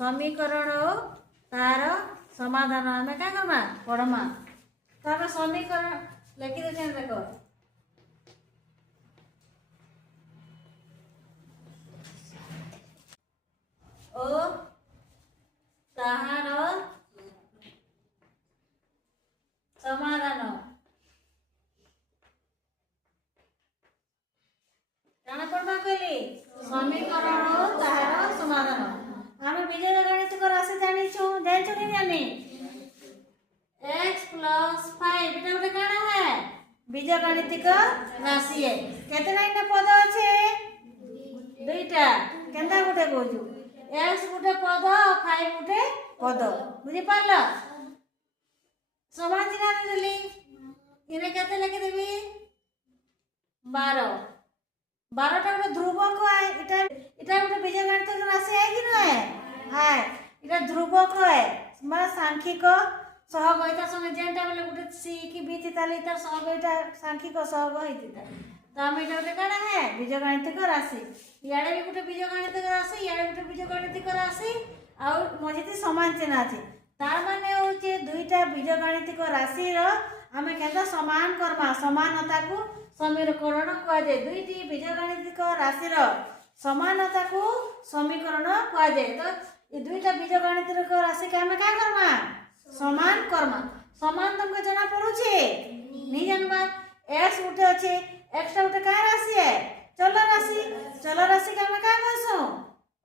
समीकरण तार समाधान आम क्या करवा पढ़मा। तो आम समीकरण लिखी दे देख ओ ताहार समाधान काना पढ़मा कहली समीकरण ताहार समाधान। आम बीजगणित राशि जानिछु जानछु नहीं जानी x + 5 इटा गोटे काना है बीजगणितिक राशि है। केते लाइन पद अछि दुईटा केंदा गोटे कहू x गोटे पद 5 गोटे पद बुझी पारल। समान चिन्ह देली इने केते लिखि देबी 12 12टा गोटे ध्रुवक है। इटा गोटे बीजगणितिक राशि है कि नहीं है इटा ध्रुवक है माने सांख्यिक सहगयिता संगे जेनटा बेले गोटे c की b थी ताले इतार सहगयिता सांख्यिक सहग होइतिता। तो हम इटा गोटे काना है बीजगणितिक राशि याडे भी गोटे बीजगणितिक राशि याडे गोटे बीजगणितिक राशि आ मझिति समान चिन्ह अछि तार माने होचे दुईटा बीजगणितिक राशि रो हमें केंदा समान करमा समानता को समीकरण कह जाय। दुईटी बीजगणितिक राशि रो समानता को समीकरण कह जाय। तो ये दुईटा बीजगणितिक राशि के हमें क्या करना समान करमा। समान तुमको जना पड़ुछे नहीं जानबा x उठे अछि x टा उठे का राशि है चल राशि के हमें क्या कहसु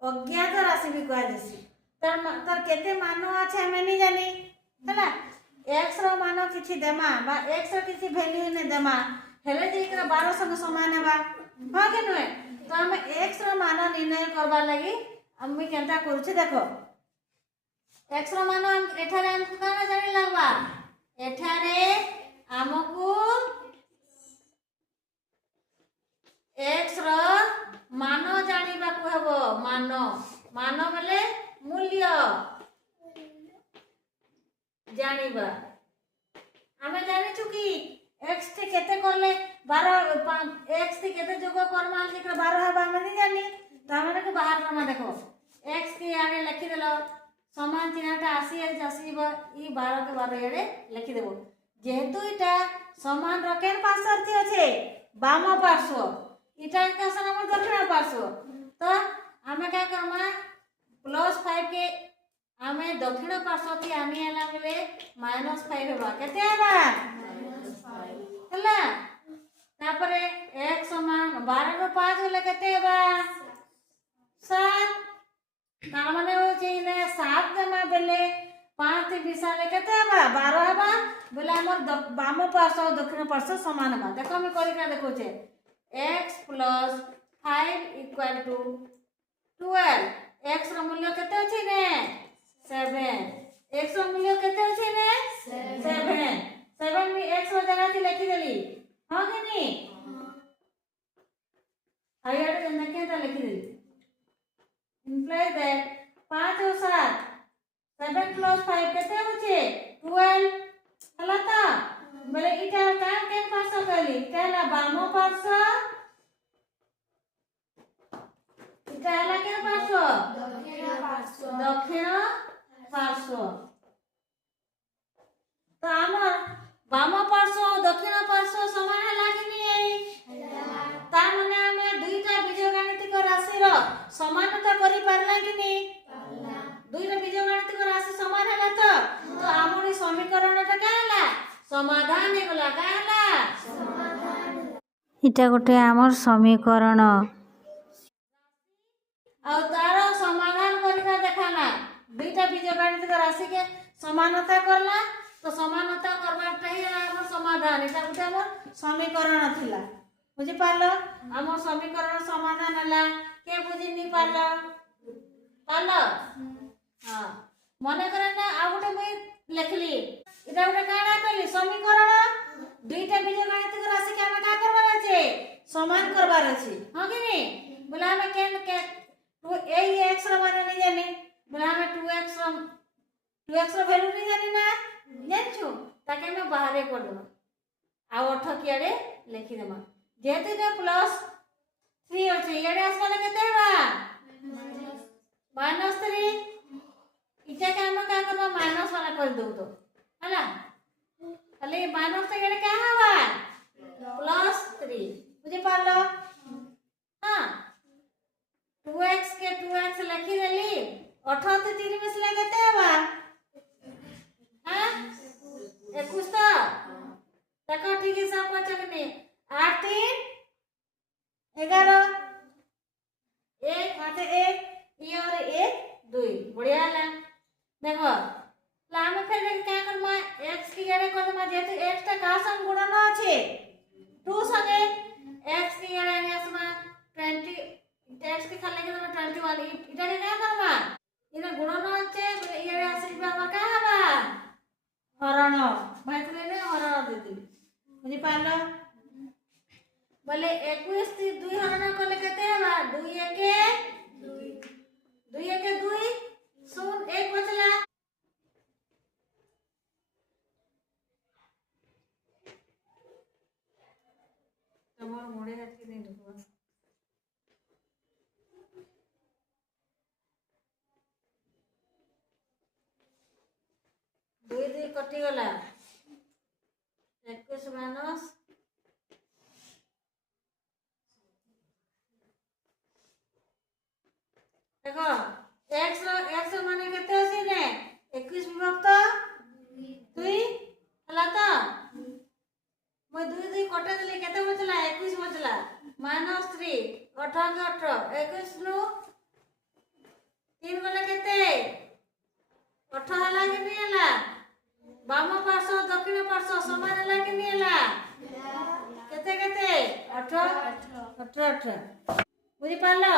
अज्ञात राशि भी कह देसी। तर केते मान अछि हमें नहीं जानी हला x रो मान किछि देमा बा x रो किछि वैल्यू ने देमा हेले जे एकरा 12 संग समान हेबा हां के नय। तो हम x रो मान निर्णय करबा लागि हम केनता करूछि देखो x रो मान एठारे हमको काना जानि लागबा एठारे हमको x रो मान जानिबा को हेबो मान बेले मूल्य जानिबा हमें जानि चुकी x थे केते करले 12 x थे केते जोग करमाल जेकरा 12 हेबा हम नहीं जानी। तो हमरे को बाहर रमा देखो x के आगे लिखि देलो समान चिन्हटा 80 है 80 ई 12 के 12 एडे लिखि देबो जेहेतु इटा समान रकेन पार्श्व अछि वाम पार्श्व इटा का समान दक्षिण पार्श्व। तो हमें क्या करमा +5 के हमें दक्षिण पार्श्व थी आनी आला बेले -5 हेबा केते हेबा -5 हला तापरे x समान 12 रो 5 होले केते हेबा 7 तार माने हो जे ने 7 देमा बेले 5 ती बिसाले केते हेबा 12 हेबा बेले हमर वाम पार्श्व दक्षिण पार्श्व समान हेबा। देखो हम करि का देखो छे x + 5 = 12 x रो मूल्य केते अछि ने 7 x रो मूल्य केते अछि ने 7 में x रो जगह थी लिखि देली हां कि नहीं आइए जने केता लिखि देली implies that 5 और 7 7 + 5 केते होचे 12 हला ता बोले इटा का केन पार्श्व कहली कहला वाम पार्श्व इटा हला केन पार्श्व दक्षिण पार्श्व। तो हमर वाम पार्श्व और दक्षिण पार्श्व समान हला कि नहीं ता माने हमें दुईटा बीजगणितिक राशि रो समानता करि पारला कि नहीं दुईटा बीजगणितिक राशि समान हला। तो हमर समीकरणटा का हला समाधान हे गला का हला समाधान इटा गोटे हमर समीकरण और तार समाधान करिका देखाला दुईटा बीजगणितिक राशि के समानता करला। तो समानता करबाटा ही हमर समाधान एटा गोटे हमर समीकरण थिला बुझी पारलो हमर समीकरण समाधान हला के बुझी नहीं पारलो हां मने करे ना आ गोटे मैं लिखली एटा गोटे काना कहली समीकरण दुईटा बीजगणितिक राशि के हम का करबार अछि समान करबार अछि हां कि नहीं बोला हम केन के 2x रो मान नहीं जानी बोला हम 2x रो वैल्यू नहीं जानी ना जानछु ताके मैं बाहर कर देबा आ 8 की आड़े लिखि देबा जेते जे +3 अछि एडे आसले केते बा -3 बोल दो तो है ना खाली माइनस तो ये क्या हवा +3 बुझी पारलो हां 2x के 2x लिखी देली 18 से 3 में से केते हवा हां 21 तो देखो ठीक है सब को चकने 8 3 11 एक हाथे एक ये और एक 2 बढ़िया है देखो लामे फिर क्या करमा x की जड़े कर दमा जेतु x टा का संग गुणन আছে 2 संगे x की जड़े आसमा 20 x की खाले के 21 इटा के क्या करमा इना गुणन আছে বলে ইয়ে আসিবা আমার কা হবা হরণ ভাইতলে নে হরণ দিতি বুঝি পারলো বলে 21 થી 2 হরণ করলে কত হবা 2 1 2 शून्य 1 बचला তোমার মোড়ে হাত কি নেই ঢুকবা 2 2 कटि गला 21 माइनस देखो x माने केते अछि ने 21 विभक्त 2 हला त मैं 2 2 कटे देली केते बचला 21 बचला -3 18 के 18 21 नु 3 गला केते 18 हला कि नहीं हला बाम पार्श्व दक्षिण पार्श्व समान हला कि नहीं हला केते केते 18 18 बुझी पारलो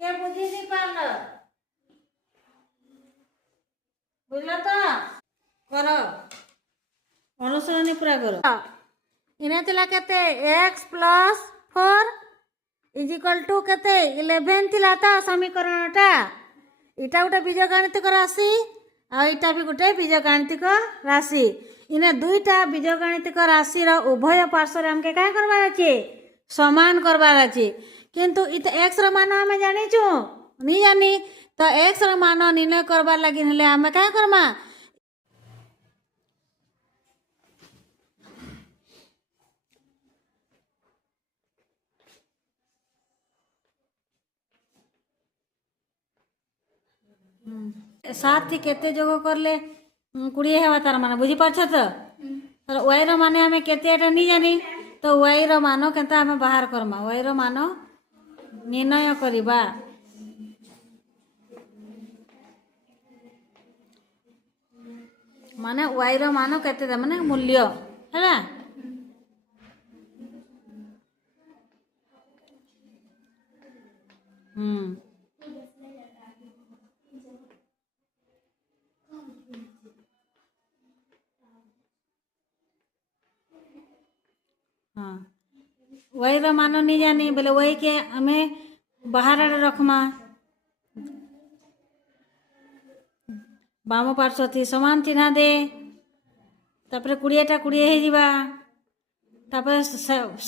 के बुझी नहीं पारलो बुझलो तो करो अनुसरण पूरा करो इने तिला केते x + 4 = केते 11 तिला ता समीकरणटा इटा गोटे बीजगणितिक राशि आ इटा भी गोटे बीजगणितिक राशि इने दुईटा बीजगणितिक राशि रो उभय पार्श्व रे हमके का करबार अछि समान करबार अछि किंतु इत x रो मान हमें जानि छु नहीं जानी तो x रो मान निर्णय करबार लागि हले हमें का करमा सात थी केते जोग करले 20 हेबा तार माने बुझी पाछ तो y रो माने हमें केते एटा नहीं जानी तो y रो मान केता हमें बाहर करमा y रो मान निर्णय करिबा माने y रो मान केते माने मूल्य हैला हाँ वही रो मानो नहीं जानी बोले वही के हमें बाहर रखमा बाम पार्श्व थी समान चिन्ह दे तापर 20टा 20 हे जिबा तापर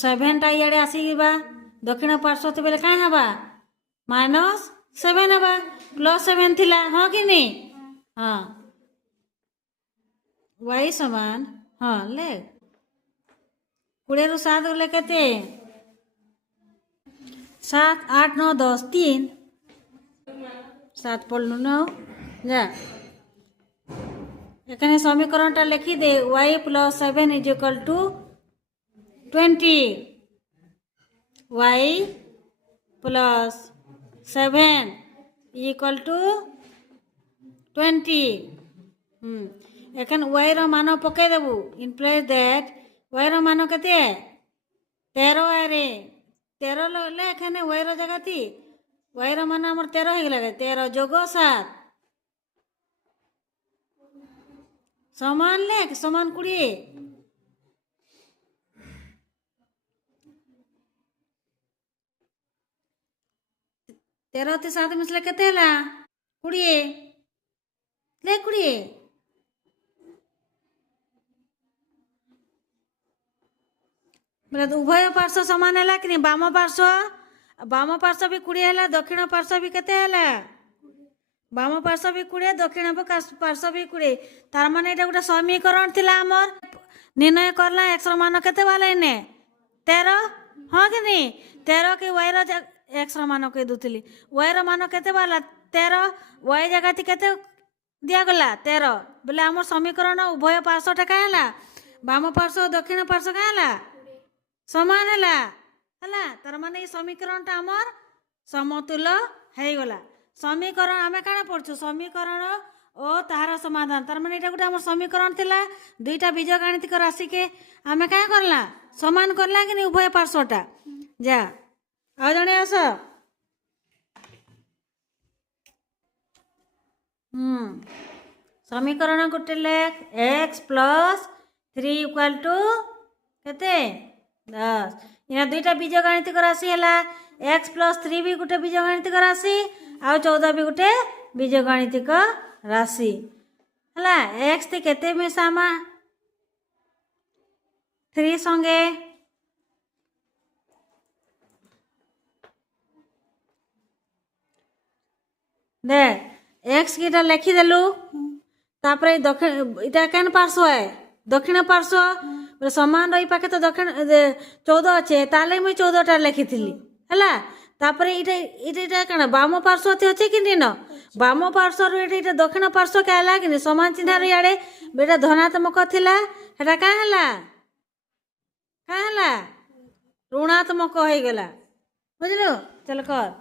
7टा इयाडे आसी जिबा दक्षिण पार्श्व थी बोले काई हबा -7 हबा +7 थिला हां कि नहीं हां y समान हां ले 20 रु 7 गले केते 7 8 9 10 3 7 पड़लु न जा এখানে সমীকরণটা লিখি দে y + 7 = 20 y + 7 = 20 এখন y रो मान पके देबू इन प्लेस दैट y रो मान केते 13 आरे 13 ले एखाने y रो जगह थी y रो मान हमर 13 हे गेला 13 + 7 समान ले समान 20 13 ते 7 मिसले केते हला 20 ले 20 बोले उभय पार्श्व समान है कि नहीं बाम पार्श्व भी 20 है दक्षिण पार्श्व भी केते है বাম পার্শ্ব বি 20 দক্ষিণ পার্শ্ব বি 20 তার মানে এটা গোটে সমীকরণ লা আমার निर्णय करला एक्स मान केते वाले ने 13 हाँ कि नहीं 13 कि वाई एक्स मान कह दूसरी वाई मान केते वाला 13 वाई जगह थी केते दिगला 13 बोले आम समीकरण उभय पार्श्वटा क्या है बाम पार्श्व दक्षिण पार्श्व क्या है समान है तार माने समीकरणटा आमर समतुल्य हो गला समीकरण आम क्या पढ़ु समीकरण ओ तार समाधान तार माने एटा गोटे आम समीकरण थिला दुईटा बीजगणितिक राशि के आम क्या करला समान करला कि नहीं उभय पार्श्वटा जा आ जने आस समीकरण गोटे लेख एक्स प्लस 3 इक्वल टू केते 10 इना दुईटा बीजगणितिक राशि है एक्स प्लस 3 भी गोटे बीजगणितिक राशि आ 14 भी गोटे बीजगणितिक राशि है एक्स थी केते मिसामा 3 संगे दे एक्स की लिखिदेलु तापर दक्षिण इटा केन पार्श्व है दक्षिण पार्श्व समान रही पाखे तो दक्षिण 14 अच्छे ताले मुझे 14टा लिखी है तापर इटा कण बाम पार्श्व अच्छे कि नहीं बाम पार्श्व ये दक्षिण पार्श्व क्या है कि समान चिन्ह इे बेटा धनात्मक थिला हेटा क्या है ऋणात्मक हो गला बुझलु चल कर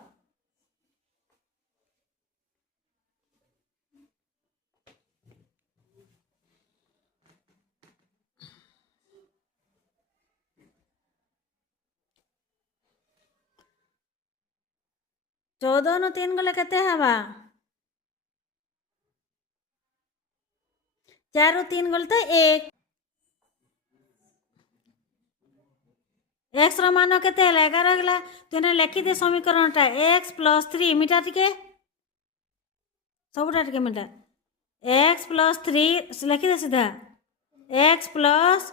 चौदह नु 3 गले केते हवा 4 नु 3 गले तो 1 एक्स मान केते 11 गला तूने लिखी दे समीकरणटा एक्स प्लस 3 मिटा टिके सबुटा टिके मिटा एक्स प्लस 3 लिखी दे सीधा एक्स प्लस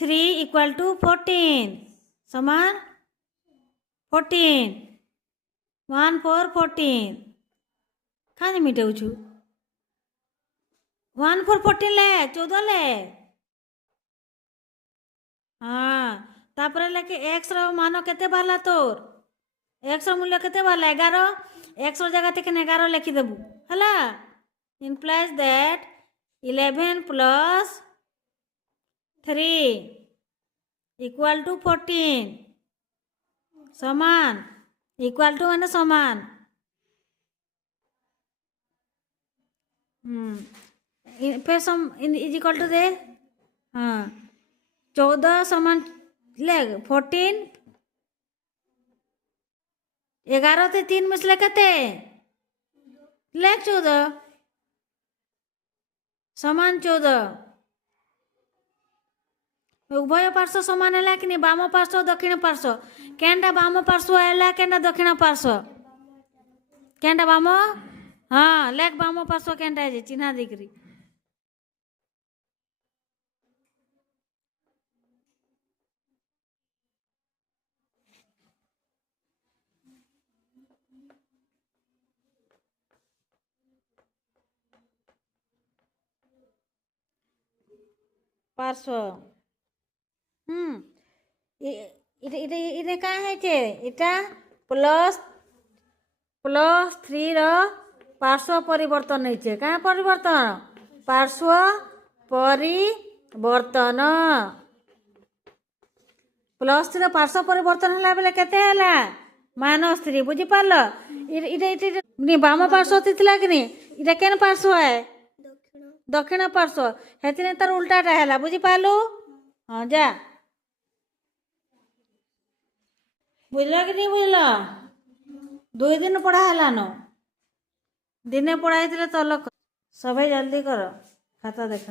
3 इक्वल टू 14 समान 14 1 4 14 कहाँ मिटाऊ 1 4 14 ले 14 ले हाँ तापर लेके एक्स रो मान केते बाला तोर एक्स रो मूल्य केते बाला 11 एक्स रो जगह थे 11 लिखी देबू हला implies that 11 plus 3 equal to 14 समान इक्वल टू माने समान फिर सम इज इक्वल टू दे हाँ 14 समान ले 14 11 थे 3 मिसले कते ले 14 समान 14 उभय पार्श्व समान है कि नहीं बाम पार्श्व दक्षिण पार्श्व केंटा बाम पार्श्व है केंटा दक्षिण पार्श्व केंटा बाम हाँ लेख बाम पार्श्व केंटा है चिन्हा दिकरी पार्श्व इटे क्या है इटा प्लस 3 रो पार्श्व परिवर्तन है क्या परिवर्तन पार्श्व परिवर्तन प्लस 3 पार्श्व परिवर्तन है बेले केते है -3 बुझी पारल इटे बाम पार्श्व थी कि नहीं इटा केन पार्श्व है दक्षिण पार्श्व हेतिने तार उल्टाटा है बुझी पालु हाँ जा बुझल कि नहीं बुझल 2 दिन पढ़ा है न दिने पढ़ाई तो सब जल्दी कर खाता देख